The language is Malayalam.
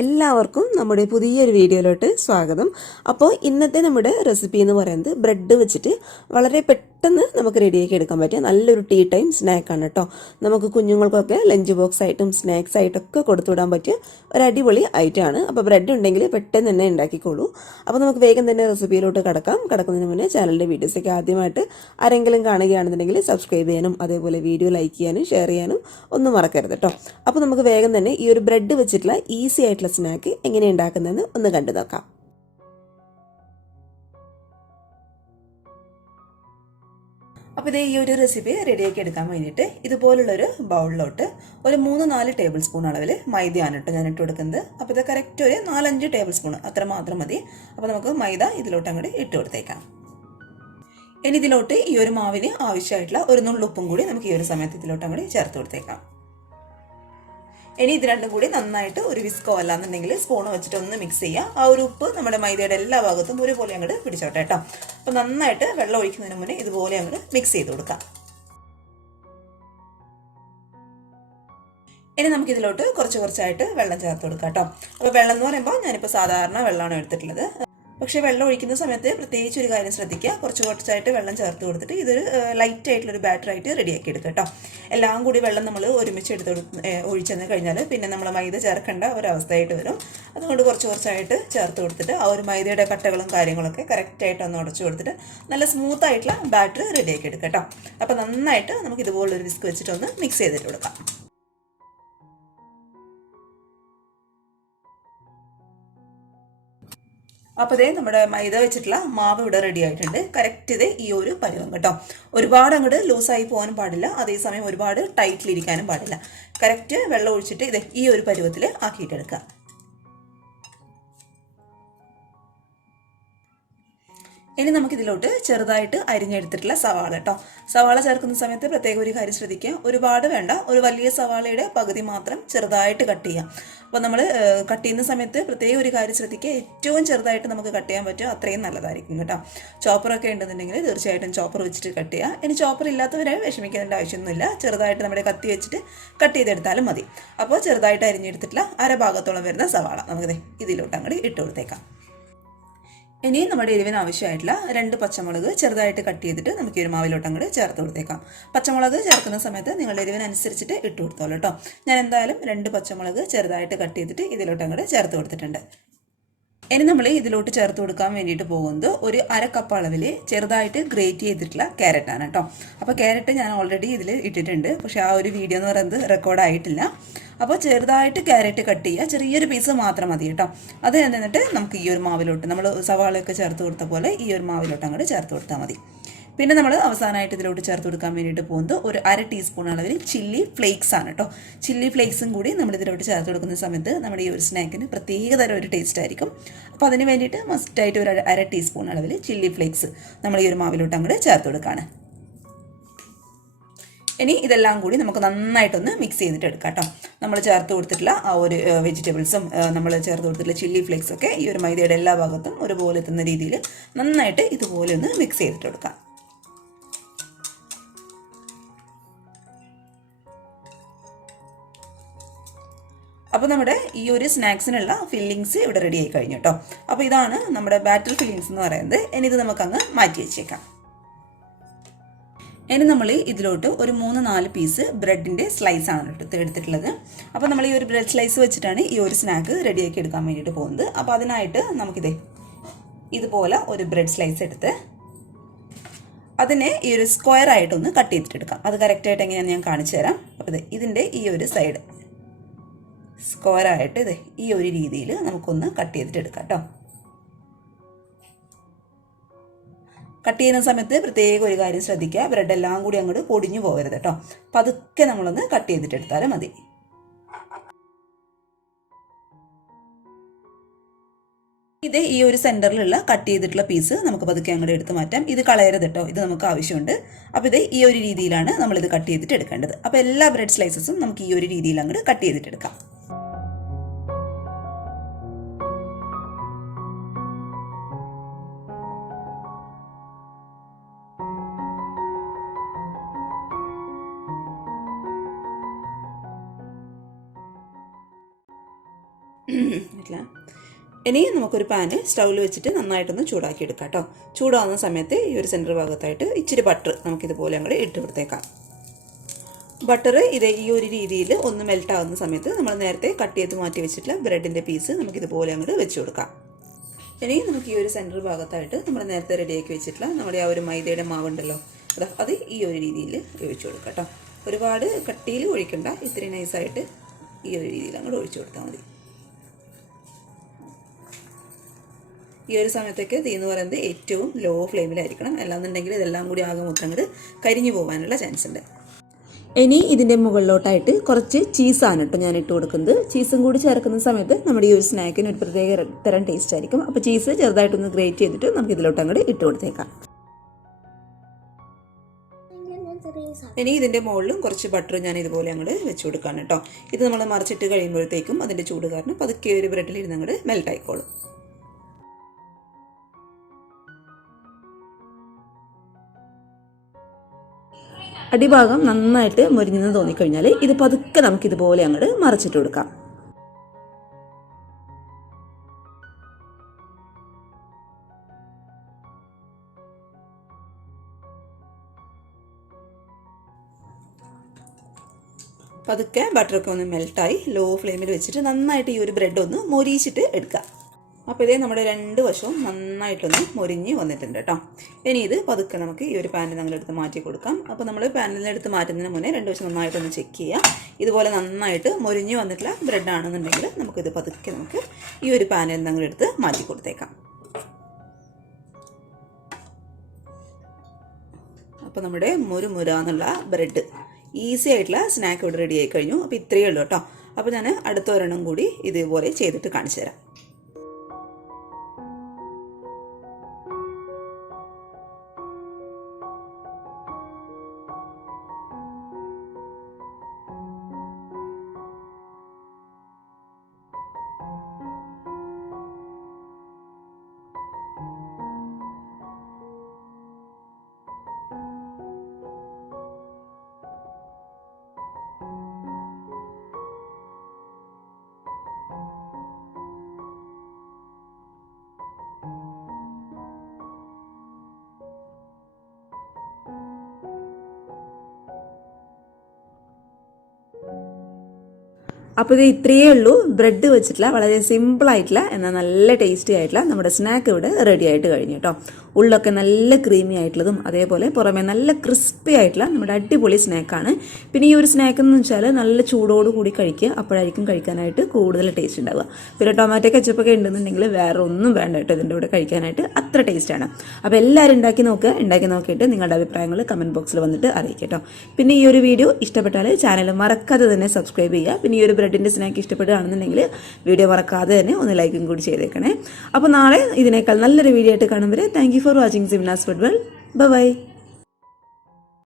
എല്ലാവർക്കും നമ്മുടെ പുതിയൊരു വീഡിയോയിലോട്ട് സ്വാഗതം. അപ്പോൾ ഇന്നത്തെ നമ്മുടെ റെസിപ്പി എന്ന് പറയുന്നത് ബ്രെഡ് വെച്ചിട്ട് വളരെ പെട്ടെന്ന് നമുക്ക് റെഡിയാക്കി എടുക്കാൻ പറ്റിയ നല്ലൊരു ടീ ടൈം സ്നാക്കാണ് കേട്ടോ. നമുക്ക് കുഞ്ഞുങ്ങൾക്കൊക്കെ ലഞ്ച് ബോക്സ് ആയിട്ടും സ്നാക്സ് ആയിട്ടൊക്കെ കൊടുത്തുവിടാൻ പറ്റിയ ഒരു അടിപൊളി ഐറ്റമാണ്. അപ്പോൾ ബ്രെഡ് ഉണ്ടെങ്കിൽ പെട്ടെന്ന് തന്നെ ഉണ്ടാക്കിക്കോളൂ. അപ്പോൾ നമുക്ക് വേഗം തന്നെ റെസിപ്പിയിലോട്ട് കടക്കുന്നതിന് മുന്നേ ചാനലിൻ്റെ വീഡിയോസൊക്കെ ആദ്യമായിട്ട് ആരെങ്കിലും കാണുകയാണെന്നുണ്ടെങ്കിൽ സബ്സ്ക്രൈബ് ചെയ്യാനും അതേപോലെ വീഡിയോ ലൈക്ക് ചെയ്യാനും ഷെയർ ചെയ്യാനും ഒന്നും മറക്കരുത് കേട്ടോ. അപ്പോൾ നമുക്ക് വേഗം തന്നെ ഈ ഒരു ബ്രെഡ് വെച്ചിട്ടുള്ള ഈസി ആയിട്ടുള്ള സ്നാക്ക് എങ്ങനെ ഉണ്ടാക്കുന്നതെന്ന് ഒന്ന് കണ്ടു നോക്കാം. അപ്പോൾ ഇത് ഈ ഒരു റെസിപ്പി റെഡിയാക്കി എടുക്കാൻ വേണ്ടിയിട്ട് ഇതുപോലുള്ളൊരു ബൗളിലോട്ട് ഒരു 3-4 ടേബിൾ സ്പൂൺ അളവിൽ മൈദയാണ് കേട്ടോ ഞാൻ ഇട്ട് കൊടുക്കുന്നത്. അപ്പോൾ ഇത് കറക്റ്റ് ഒരു 4-5 ടേബിൾ സ്പൂൺ അത്ര മാത്രം മതി. അപ്പോൾ നമുക്ക് മൈദ ഇതിലോട്ട് അങ്ങോട്ട് ഇട്ട് കൊടുത്തേക്കാം. ഇനി ഇതിലോട്ട് ഈ ഒരു മാവിന് ആവശ്യമായിട്ടുള്ള ഒരു നുള്ളുപ്പും കൂടി നമുക്ക് ഈ ഒരു സമയത്ത് ഇതിലോട്ട് അങ്ങോട്ട് ചേർത്ത് കൊടുത്തേക്കാം. ഇനി ഇത് രണ്ടും കൂടി നന്നായിട്ട് ഒരു വിസ്കോ അല്ലാന്നുണ്ടെങ്കിൽ സ്പൂൺ വെച്ചിട്ട് ഒന്ന് മിക്സ് ചെയ്യുക. ആ ഒരു ഉപ്പ് നമ്മുടെ മൈദയുടെ എല്ലാ ഭാഗത്തും ഒരുപോലെ അങ്ങോട്ട് പിടിച്ചോട്ടെ കേട്ടോ. അപ്പോൾ നന്നായിട്ട് വെള്ളം ഒഴിക്കുന്നതിന് മുന്നേ ഇതുപോലെ അങ്ങോട്ട് മിക്സ് ചെയ്ത് കൊടുക്കാം. ഇനി നമുക്കിതിലോട്ട് കുറച്ചായിട്ട് വെള്ളം ചേർത്ത് കൊടുക്കാം കേട്ടോ. അപ്പോൾ വെള്ളം എന്ന് പറയുമ്പോൾ ഞാനിപ്പോൾ സാധാരണ വെള്ളമാണ് എടുത്തിട്ടുള്ളത്. പക്ഷേ വെള്ളം ഒഴിക്കുന്ന സമയത്ത് പ്രത്യേകിച്ച് ഒരു കാര്യം ശ്രദ്ധിക്കുക, കുറച്ചായിട്ട് വെള്ളം ചേർത്ത് കൊടുത്തിട്ട് ഇതൊരു ലൈറ്റ് ആയിട്ടുള്ളൊരു ബാറ്ററായിട്ട് റെഡിയാക്കി എടുക്കുക കേട്ടോ. എല്ലാം കൂടി വെള്ളം നമ്മൾ ഒരുമിച്ച് ഒഴിച്ചെന്ന് കഴിഞ്ഞാൽ പിന്നെ നമ്മൾ മൈദ ചേർക്കേണ്ട ഒരവസ്ഥയായിട്ട് വരും. അതുകൊണ്ട് കുറച്ചായിട്ട് ചേർത്ത് കൊടുത്തിട്ട് ആ ഒരു മൈദയുടെ കട്ടകളും കാര്യങ്ങളൊക്കെ കറക്റ്റായിട്ട് ഒന്ന് ഉടച്ചു കൊടുത്തിട്ട് നല്ല സ്മൂത്ത് ആയിട്ടുള്ള ബാറ്റർ റെഡിയാക്കി എടുക്കുക കേട്ടോ. അപ്പോൾ നന്നായിട്ട് നമുക്ക് ഇതുപോലൊരു വിസ്ക് വെച്ചിട്ടൊന്ന് മിക്സ് ചെയ്തിട്ട് കൊടുക്കാം. അപ്പോൾ ഇതേ നമ്മുടെ മൈദ വെച്ചിട്ടുള്ള മാവ് ഇവിടെ റെഡി ആയിട്ടുണ്ട്. കറക്റ്റ് ഇത് ഈ ഒരു പരുവം കേട്ടോ. ഒരുപാട് അങ്ങോട്ട് ലൂസായി പോകാനും പാടില്ല, അതേസമയം ഒരുപാട് ടൈറ്റിലിരിക്കാനും പാടില്ല. കറക്റ്റ് വെള്ളം ഒഴിച്ചിട്ട് ഇത് ഈ ഒരു പരുവത്തിൽ ആക്കിയിട്ടെടുക്കുക. ഇനി നമുക്കിതിലോട്ട് ചെറുതായിട്ട് അരിഞ്ഞെടുത്തിട്ടുള്ള സവാള കേട്ടോ. സവാള ചേർക്കുന്ന സമയത്ത് പ്രത്യേക ഒരു കാര്യം ശ്രദ്ധിക്കുക, ഒരുപാട് വേണ്ട, ഒരു വലിയ സവാളയുടെ പകുതി മാത്രം ചെറുതായിട്ട് കട്ട് ചെയ്യാം. അപ്പോൾ നമ്മൾ കട്ട് ചെയ്യുന്ന സമയത്ത് പ്രത്യേക ഒരു കാര്യം ശ്രദ്ധിക്കുക, ഏറ്റവും ചെറുതായിട്ട് നമുക്ക് കട്ട് ചെയ്യാൻ പറ്റുമോ അത്രയും നല്ലതായിരിക്കും കേട്ടോ. ചോപ്പറൊക്കെ ഉണ്ടെന്നുണ്ടെങ്കിൽ തീർച്ചയായിട്ടും ചോപ്പർ വെച്ചിട്ട് കട്ട് ചെയ്യുക. ഇനി ചോപ്പർ ഇല്ലാത്തവരെ വിഷമിക്കേണ്ട ആവശ്യമൊന്നുമില്ല, ചെറുതായിട്ട് നമ്മുടെ കത്തി വെച്ചിട്ട് കട്ട് ചെയ്തെടുത്താലും മതി. അപ്പോൾ ചെറുതായിട്ട് അരിഞ്ഞെടുത്തിട്ടുള്ള അരഭാഗത്തോളം വരുന്ന സവാള നമുക്കിത് ഇതിലോട്ട് അങ്ങോട്ട് ഇട്ട് കൊടുത്തേക്കാം. ഇനി നമ്മുടെ എരിവിന് ആവശ്യമായിട്ടുള്ള 2 പച്ചമുളക് ചെറുതായിട്ട് കട്ട് ചെയ്തിട്ട് നമുക്ക് ഈ ഒരു മാവിലോട്ട് അങ്ങോട്ട് ചേർത്ത് കൊടുത്തേക്കാം. പച്ചമുളക് ചേർക്കുന്ന സമയത്ത് നിങ്ങളുടെ എരിവിനനുസരിച്ചിട്ട് ഇട്ട് കൊടുത്തോളൂ കേട്ടോ. ഞാൻ എന്തായാലും 2 പച്ചമുളക് ചെറുതായിട്ട് കട്ട് ചെയ്തിട്ട് ഇതിലോട്ട് അങ്ങോട്ട് ചേർത്ത് കൊടുത്തിട്ടുണ്ട്. ഇനി നമ്മൾ ഇതിലോട്ട് ചേർത്ത് കൊടുക്കാൻ വേണ്ടിയിട്ട് പോകുന്നത് ഒരു 1/2 കപ്പ് അളവിൽ ചെറുതായിട്ട് ഗ്രേറ്റ് ചെയ്തിട്ടുള്ള ക്യാരറ്റാണ് കേട്ടോ. അപ്പോൾ ക്യാരറ്റ് ഞാൻ ഓൾറെഡി ഇതിൽ ഇട്ടിട്ടുണ്ട്, പക്ഷേ ആ ഒരു വീഡിയോ എന്ന് പറയുന്നത് റെക്കോർഡായിട്ടില്ല. അപ്പോൾ ചെറുതായിട്ട് ക്യാരറ്റ് കട്ട് ചെയ്യുക, ചെറിയൊരു പീസ് മാത്രം മതി കേട്ടോ. അത് എന്നിട്ട് നമുക്ക് ഈ ഒരു മാവിലോട്ട് നമ്മൾ സവാളയൊക്കെ ചേർത്ത് കൊടുത്ത പോലെ ഈ ഒരു മാവിലോട്ട് അങ്ങോട്ട് ചേർത്ത് കൊടുത്താൽ മതി. പിന്നെ നമ്മൾ അവസാനമായിട്ട് ഇതിലോട്ട് ചേർത്ത് കൊടുക്കാൻ വേണ്ടിയിട്ട് പോകുന്നത് ഒരു 1/2 ടീസ്പൂൺ അളവിൽ ചില്ലി ഫ്ലേക്സ് ആണ് കേട്ടോ. ചില്ലി ഫ്ലേക്സും കൂടി നമ്മൾ ഇതിലോട്ട് ചേർത്ത് കൊടുക്കുന്ന സമയത്ത് നമ്മുടെ ഈ ഒരു സ്നാക്കിന് പ്രത്യേകതരം ഒരു ടേസ്റ്റ് ആയിരിക്കും. അപ്പോൾ അതിന് വേണ്ടിയിട്ട് മസ്റ്റായിട്ട് ഒരു 1/2 ടീസ്പൂൺ അളവിൽ ചില്ലി ഫ്ലേക്സ് നമ്മൾ ഈ ഒരു മാവിലോട്ട് അങ്ങോട്ട് ചേർത്ത് കൊടുക്കുകയാണ്. ഇനി ഇതെല്ലാം കൂടി നമുക്ക് നന്നായിട്ടൊന്ന് മിക്സ് ചെയ്തിട്ട് എടുക്കാം കേട്ടോ. നമ്മൾ ചേർത്ത് കൊടുത്തിട്ടുള്ള ആ ഒരു വെജിറ്റബിൾസും നമ്മൾ ചേർത്ത് കൊടുത്തിട്ടുള്ള ചില്ലി ഫ്ലേക്സൊക്കെ ഈ ഒരു മൈദയുടെ എല്ലാ ഭാഗത്തും ഒരുപോലെ എത്തുന്ന രീതിയിൽ നന്നായിട്ട് ഇതുപോലെ ഒന്ന് മിക്സ് ചെയ്തിട്ട് എടുക്കാം. അപ്പോൾ നമ്മുടെ ഈ ഒരു സ്നാക്സിനുള്ള ഫില്ലിങ്സ് ഇവിടെ റെഡി ആയി കഴിഞ്ഞു കേട്ടോ. അപ്പോൾ ഇതാണ് നമ്മുടെ ബാറ്റർ ഫില്ലിങ്സ് എന്ന് പറയുന്നത്. ഇനി ഇത് നമുക്കങ്ങ് മാറ്റി വെച്ചേക്കാം. ഇനി നമ്മൾ ഇതിലോട്ട് ഒരു 3-4 പീസ് ബ്രെഡിൻ്റെ സ്ലൈസ് ആണ് എടുത്തിട്ടുള്ളത്. അപ്പോൾ നമ്മൾ ഈ ഒരു ബ്രെഡ് സ്ലൈസ് വെച്ചിട്ടാണ് ഈ ഒരു സ്നാക്ക് റെഡിയാക്കി എടുക്കാൻ വേണ്ടിയിട്ട് പോകുന്നത്. അപ്പോൾ അതിനായിട്ട് നമുക്കിത് ഇതുപോലെ ഒരു ബ്രെഡ് സ്ലൈസ് എടുത്ത് അതിനെ ഈ ഒരു സ്ക്വയർ ആയിട്ടൊന്ന് കട്ട് ചെയ്തിട്ടെടുക്കാം. അത് കറക്റ്റായിട്ട് എങ്ങനെയാണെന്ന് ഞാൻ കാണിച്ചു തരാം. അപ്പോൾ ഇതിൻ്റെ ഈ ഒരു സൈഡ് സ്ക്വയറായിട്ട് ഇത് ഈ ഒരു രീതിയിൽ നമുക്കൊന്ന് കട്ട് ചെയ്തിട്ട് എടുക്കാം കേട്ടോ. കട്ട് ചെയ്യുന്ന സമയത്ത് പ്രത്യേക ഒരു കാര്യം ശ്രദ്ധിക്കുക, ബ്രെഡ് എല്ലാം കൂടി അങ്ങോട്ട് പൊടിഞ്ഞു പോകരുത് കേട്ടോ. പതുക്കെ നമ്മളൊന്ന് കട്ട് ചെയ്തിട്ട് എടുത്താലും മതി. ഇത് ഈ ഒരു സെൻറ്ററിലുള്ള കട്ട് ചെയ്തിട്ടുള്ള പീസ് നമുക്ക് പതുക്കെ അങ്ങോട്ട് എടുത്ത് മാറ്റാം. ഇത് കളയരുത് കേട്ടോ, ഇത് നമുക്ക് ആവശ്യമുണ്ട്. അപ്പോൾ ഇത് ഈ ഒരു രീതിയിലാണ് നമ്മളിത് കട്ട് ചെയ്തിട്ട് എടുക്കേണ്ടത്. അപ്പോൾ എല്ലാ ബ്രെഡ് സ്ലൈസസും നമുക്ക് ഈ ഒരു രീതിയിൽ അങ്ങോട്ട് കട്ട് ചെയ്തിട്ട് എടുക്കാം. ഇല്ല. ഇനി നമുക്കൊരു പാന് സ്റ്റൗവിൽ വെച്ചിട്ട് നന്നായിട്ടൊന്ന് ചൂടാക്കി എടുക്കാം കേട്ടോ. ചൂടാവുന്ന സമയത്ത് ഈ ഒരു സെൻറ്റർ ഭാഗത്തായിട്ട് ഇച്ചിരി ബട്ടർ നമുക്കിതുപോലെ അങ്ങോട്ട് ഇട്ട് കൊടുത്തേക്കാം. ബട്ടർ ഈ ഒരു രീതിയിൽ ഒന്ന് മെൽറ്റ് ആകുന്ന സമയത്ത് നമ്മൾ നേരത്തെ കട്ട് ചെയ്ത് മാറ്റി വെച്ചിട്ടുള്ള ബ്രെഡിൻ്റെ പീസ് നമുക്കിതുപോലെ അങ്ങോട്ട് വെച്ച് കൊടുക്കാം. ഇനി നമുക്ക് ഈ ഒരു സെൻറ്റർ ഭാഗത്തായിട്ട് നമ്മൾ നേരത്തെ റെഡിയാക്കി വെച്ചിട്ടുള്ള നമ്മുടെ ആ ഒരു മൈദയുടെ മാവുണ്ടല്ലോ, അത് ഈ ഒരു രീതിയിൽ ഒഴിച്ചു കൊടുക്കാം കേട്ടോ. ഒരുപാട് കട്ടിയിൽ ഒഴിക്കണ്ട, ഇത്തിരി നൈസായിട്ട് ഈ ഒരു രീതിയിൽ അങ്ങോട്ട് ഒഴിച്ചു കൊടുത്താൽ മതി. ഈ ഒരു സമയത്തൊക്കെ തീ എന്ന് പറയുന്നത് ഏറ്റവും ലോ ഫ്ലെയിമിലായിരിക്കണം, അല്ലാന്നുണ്ടെങ്കിൽ ഇതെല്ലാം കൂടി ആകെ മൊത്തം അങ്ങോട്ട് കരിഞ്ഞു പോകാനുള്ള ചാൻസ് ഉണ്ട്. ഇനി ഇതിൻ്റെ മുകളിലോട്ടായിട്ട് കുറച്ച് ചീസാണ് കേട്ടോ ഞാൻ ഇട്ട് കൊടുക്കുന്നത്. ചീസും കൂടി ചേർക്കുന്ന സമയത്ത് നമ്മുടെ ഈ ഒരു സ്നാക്കിന് ഒരു പ്രത്യേക തരം ടേസ്റ്റ് ആയിരിക്കും. അപ്പോൾ ചീസ് ചെറുതായിട്ടൊന്ന് ഗ്രേറ്റ് ചെയ്തിട്ട് നമുക്ക് ഇതിലോട്ട് അങ്ങോട്ട് ഇട്ട് കൊടുത്തേക്കാം. ഇനി ഇതിൻ്റെ മുകളിലും കുറച്ച് ബട്ടർ ഞാൻ ഇതുപോലെ അങ്ങോട്ട് വെച്ച് കൊടുക്കുകയാണ് കേട്ടോ. ഇത് നമ്മൾ മറിച്ചിട്ട് കഴിയുമ്പോഴത്തേക്കും അതിൻ്റെ ചൂട് കാരണം പതുക്കെ ഒരു ബ്രെഡിലിരുന്ന് അങ്ങോട്ട് മെൽറ്റ് ആയിക്കോളും. അടിഭാഗം നന്നായിട്ട് മുരിഞ്ഞെന്ന് തോന്നിക്കഴിഞ്ഞാൽ ഇത് പതുക്കെ നമുക്കിതുപോലെ അങ്ങോട്ട് മറിച്ചിട്ട് കൊടുക്കാം. പതുക്കെ ബട്ടറൊക്കെ ഒന്ന് മെൽട്ടായി ലോ ഫ്ലെയിമിൽ വെച്ചിട്ട് നന്നായിട്ട് ഈ ഒരു ബ്രെഡ് ഒന്ന് മൊരിച്ചിട്ട് എടുക്കുക. അപ്പോൾ ഇതേ നമ്മുടെ രണ്ട് വശവും നന്നായിട്ടൊന്ന് മൊരിഞ്ഞ് വന്നിട്ടുണ്ട് കേട്ടോ. ഇനി ഇത് പതുക്കെ നമുക്ക് ഈ ഒരു പാനിൽ നമ്മളെടുത്ത് മാറ്റി കൊടുക്കാം. അപ്പോൾ നമ്മൾ പാനിൽ നിന്ന് എടുത്ത് മാറ്റുന്നതിന് മുന്നേ രണ്ട് വശം നന്നായിട്ടൊന്ന് ചെക്ക് ചെയ്യുക. ഇതുപോലെ നന്നായിട്ട് മൊരിഞ്ഞ് വന്നിട്ടുള്ള ബ്രെഡ് ആണെന്നുണ്ടെങ്കിൽ നമുക്കിത് പതുക്കെ നമുക്ക് ഈ ഒരു പാനിൽ നിന്ന് എടുത്ത് മാറ്റി കൊടുത്തേക്കാം. അപ്പോൾ നമ്മുടെ മുരാന്നുള്ള ബ്രെഡ് ഈസി ആയിട്ടുള്ള സ്നാക്ക് ഇവിടെ റെഡി ആയി കഴിഞ്ഞു. അപ്പോൾ ഇത്രയേ ഉള്ളൂ കേട്ടോ. അപ്പോൾ ഞാൻ അടുത്ത ഒരെണ്ണം കൂടി ഇതുപോലെ ചെയ്തിട്ട് കാണിച്ചു തരാം. അപ്പോൾ ഇത് ഇത്രയേ ഉള്ളൂ. ബ്രെഡ് വെച്ചിട്ടുള്ള വളരെ സിമ്പിളായിട്ടുള്ള എന്നാൽ നല്ല ടേസ്റ്റി ആയിട്ടുള്ള നമ്മുടെ സ്നാക്ക് ഇവിടെ റെഡി ആയിട്ട് കഴിഞ്ഞു കേട്ടോ. ഉള്ളൊക്കെ നല്ല ക്രീമി ആയിട്ടുള്ളതും അതേപോലെ പുറമെ നല്ല ക്രിസ്പി ആയിട്ടുള്ള നമ്മുടെ അടിപൊളി സ്നാക്കാണ്. പിന്നെ ഈ ഒരു സ്നാക്ക് എന്ന് വെച്ചാൽ നല്ല ചൂടോട് കൂടി കഴിക്കുക, അപ്പോഴായിരിക്കും കഴിക്കാനായിട്ട് കൂടുതൽ ടേസ്റ്റ് ഉണ്ടാവുക. പിന്നെ ടൊമാറ്റോ കെച്ചപ്പൊക്കെ ഉണ്ടെന്നുണ്ടെങ്കിൽ വേറെ ഒന്നും വേണ്ട കേട്ടോ ഇതിൻ്റെ കൂടെ കഴിക്കാനായിട്ട്, അത്ര ടേസ്റ്റാണ്. അപ്പോൾ എല്ലാവരും ഉണ്ടാക്കി നോക്കുക. ഉണ്ടാക്കി നോക്കിയിട്ട് നിങ്ങളുടെ അഭിപ്രായങ്ങൾ കമൻറ്റ് ബോക്സിൽ വന്നിട്ട് അറിയിക്കുക കേട്ടോ. പിന്നെ ഈ ഒരു വീഡിയോ ഇഷ്ടപ്പെട്ടാൽ ചാനൽ മറക്കാതെ തന്നെ സബ്സ്ക്രൈബ് ചെയ്യുക. പിന്നെ ഈ ഒരു ബ്രെഡിൻ്റെ സ്നാക്ക് ഇഷ്ടപ്പെടുകയാണെന്നുണ്ടെങ്കിൽ വീഡിയോ മറക്കാതെ തന്നെ ഒന്ന് ലൈക്കും കൂടി ചെയ്തേക്കണേ. അപ്പോൾ നാളെ ഇതിനേക്കാൾ നല്ലൊരു വീഡിയോ ആയിട്ട് കാണുമ്പോൾ thank you for watching Simna's Food World. Bye bye.